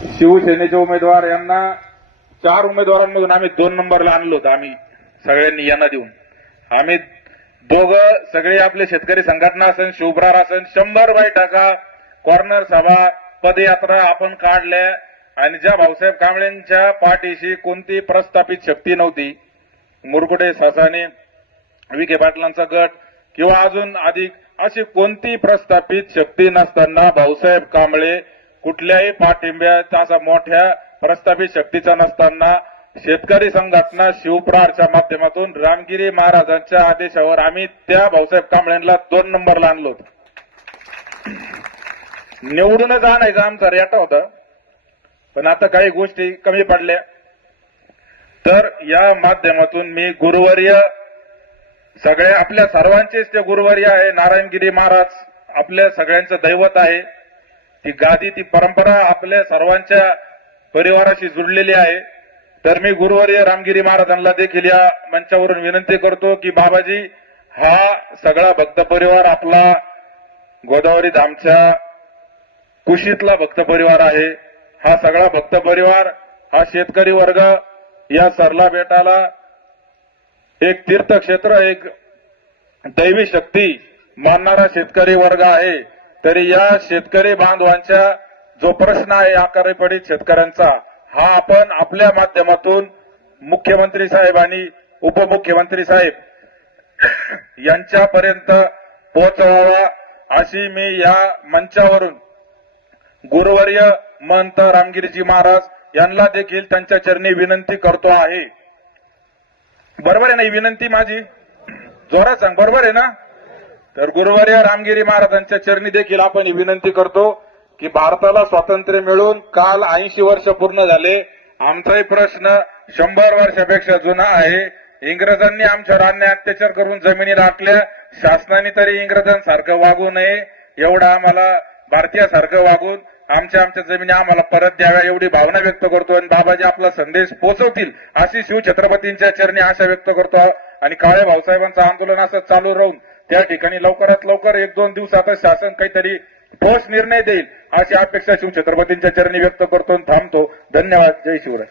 शिवसेनेचे उमेदवार यांना 4 उमेदवारांमधून आम्ही 2 नंबरला आणलो होतं. आम्ही सगळ्यांनी यांना देऊन आम्ही दोघं सगळे आपले शेतकरी संघटना असेल, शिवप्रार असेल, 100 बैठका, कॉर्नर सभा, पदयात्रा आपण काढल्या आणि ज्या भाऊसाहेब कांबळेंच्या पाठीशी कोणती प्रस्थापित शक्ती नव्हती, मुरकुटे सासाने, विखे पाटलांचा गट किंवा अजून अधिक अशी कोणती प्रस्थापित शक्ती नसताना भाऊसाहेब कांबळे कुठल्याही पाठिंब्याचा असा मोठ्या प्रस्थापित शक्तीचा नसताना शेतकरी संघटना शिवप्रहारच्या माध्यमातून रामगिरी महाराजांच्या आदेशावर आम्ही त्या भाऊसाहेब कांबळेंना 2 नंबरला आणलो होतो. निवडूनच आणायचा आमचा रेटा होता, पण आता काही गोष्टी कमी पडल्या. तर या माध्यमातून मी गुरुवर्य सगळे आपल्या सर्वांचेच ते गुरुवर्य आहे. नारायणगिरी महाराज आपल्या सगळ्यांचं दैवत आहे. ती गादी, ती परंपरा आपल्या सर्वांच्या परिवाराशी जुळलेली आहे. तर मी गुरुवर्य रामगिरी महाराजांना देखील या मंचावरून विनंती करतो की बाबाजी, हा सगळा भक्त परिवार आपला गोदावरी धामच्या कुशीतला भक्त परिवार आहे. हा सगळा भक्त परिवार, हा शेतकरी वर्ग या सरला बेटाला एक तीर्थक्षेत्र, एक दैवी शक्ती मानणारा शेतकरी वर्ग आहे. तरी या शेतकरी बांधवांचा जो प्रश्न आहे आकारे पडीत शेतकऱ्यांचा, हा आपण आपल्या माध्यमातून मुख्यमंत्री साहेब आणि उपमुख्यमंत्री साहेब यांच्यापर्यंत पोहोचवावा अशी मी या मंचावरून गुरुवर्य महंत रामगिरीजी महाराज यांना देखील त्यांच्या चरणी विनंती करतो आहे. बरोबर आहे ना ही विनंती माझी? जोरात सांग, बरोबर आहे ना? तर गुरुवर्य रामगिरी महाराजांच्या चरणी देखील आपण ही विनंती करतो की भारताला स्वातंत्र्य मिळून काल 80 वर्ष पूर्ण झाले. आमचाही प्रश्न 100 वर्षापेक्षा जुना आहे. इंग्रजांनी आमच्यावर अन्याय अत्याचार करून जमिनी राखल्या. शासनाने तरी इंग्रजांसारखं वागू नये, एवढं आम्हाला भारतीयासारखं वागून आमच्या जमिनी आम्हाला परत द्याव्या एवढी भावना व्यक्त करतो. आणि बाबाजी आपला संदेश पोहोचवतील अशी शिवछत्रपतींच्या चरणी आशा व्यक्त करतो. आणि काळे भाऊसाहेबांचं आंदोलन असं चालू राहून त्या ठिकाणी लवकरात लवकर 1-2 दिवसातच शासन काहीतरी ठोस निर्णय देईल अशी अपेक्षा शिवछत्रपतींच्या चरणी व्यक्त करतो. थांबतो. धन्यवाद. जय शिवराय.